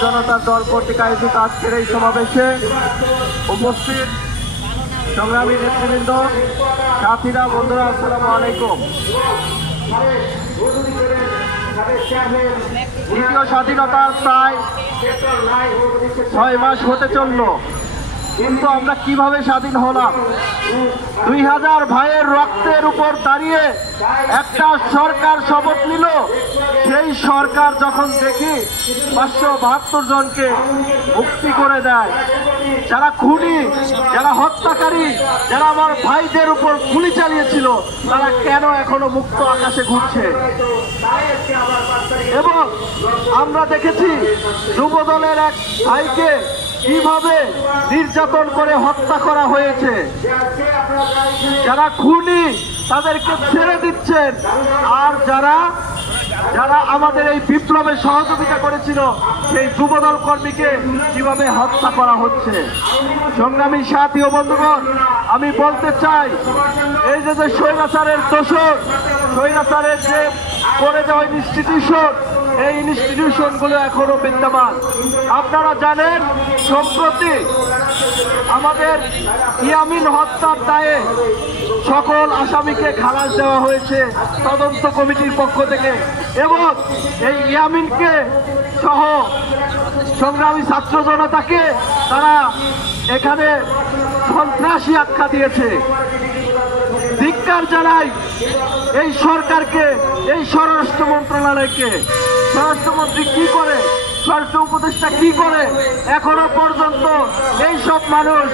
জনতার দল কর্তৃক আয়োজিত আজকের এই সমাবেশে উপস্থিত সংগ্রামী নেতৃবৃন্দ, সাথীরা, বন্ধুরা, আসসালামু আলাইকুম। দ্বিতীয় স্বাধীনতার প্রায় 6 মাস হতে চলল, কিন্তু আমরা কিভাবে স্বাধীন হলাম? 2000 ভাইয়ের রক্তের উপর দাঁড়িয়ে একটা সরকার শপথ নিল। সেই সরকার যখন দেখি 572 জনকে মুক্তি করে দেয়, যারা খুনি, যারা হত্যাকারী, যারা আমার ভাইদের উপর গুলি চালিয়েছিল, তারা কেন এখনো মুক্ত আকাশে ঘুরছে? এবং আমরা দেখেছি যুবদলের এক ভাইকে কিভাবে নির্যাতন করে হত্যা করা হয়েছে। যারা খুনি তাদেরকে ছেড়ে দিচ্ছেন, আর যারা আমাদের এই বিপ্লবে সহযোগিতা করেছিল সেই যুবদল কর্মীকে কিভাবে হত্যা করা হচ্ছে। সংগ্রামী সাথী ও বন্ধুগণ, আমি বলতে চাই, এই যে স্বৈরাচারের দোষর, স্বৈরাচারের যে করে যাওয়া ইনস্টিটিউশন, এই ইনস্টিটিউশনগুলো এখনো বিদ্যমান। আপনারা জানেন, সম্প্রতি আমাদের ইয়ামিন হত্যার দায়ে সকল আসামিকে খালাস দেওয়া হয়েছে তদন্ত কমিটির পক্ষ থেকে, এবং এই ইয়ামিনকে সহ সংগ্রামী ছাত্র জনতাকে তারা এখানে সন্ত্রাসী আখ্যা দিয়েছে। ধিক্কার জানাই এই সরকারকে, এই স্বরাষ্ট্র মন্ত্রণালয়কে। স্বরাষ্ট্রমন্ত্রী কি করে, স্বরাষ্ট্র উপদেষ্টা কি করে? এখনো পর্যন্ত এই সব মানুষ,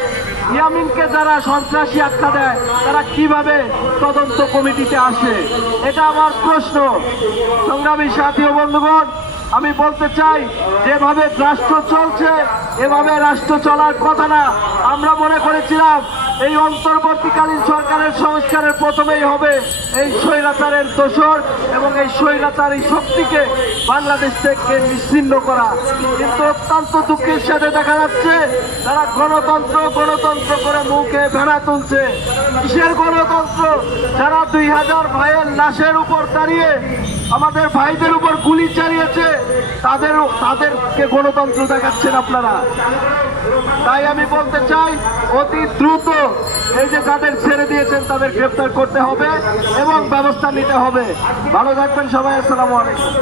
ইয়ামিনকে যারা সন্ত্রাসী আখ্যা দেয়, তারা কিভাবে তদন্ত কমিটিতে আসে? এটা আমার প্রশ্ন। সংগ্রামী সাথী ও বন্ধুগণ, আমি বলতে চাই, যেভাবে রাষ্ট্র চলছে এভাবে রাষ্ট্র চলার কথা না। আমরা মনে করেছিলাম এই অন্তর্বর্তীকালীন সরকারের সংস্কারের প্রথমেই হবে এই স্বৈরাচারের দোষর এবং এই স্বৈরাচারী শক্তিকে বাংলাদেশ থেকে নিশ্চিহ্ন করা, কিন্তু অত্যন্ত দুঃখের সাথে দেখা যাচ্ছে তারা গণতন্ত্র গণতন্ত্র করে মুখে ভেড়া তুলছে। কিসের গণতন্ত্র? যারা 2000 ভাইয়ের লাশের উপর দাঁড়িয়ে আমাদের ভাইদের উপর গুলি চালিয়েছে, তাদেরকে গণতন্ত্র দেখাচ্ছেন আপনারা। তাই আমি বলতে চাই, অতি দ্রুত এই যে যাদের ছেড়ে দিয়েছেন তাদের গ্রেফতার করতে হবে এবং ব্যবস্থা নিতে হবে। ভালো থাকবেন সবাই, আসসালামু আলাইকুম।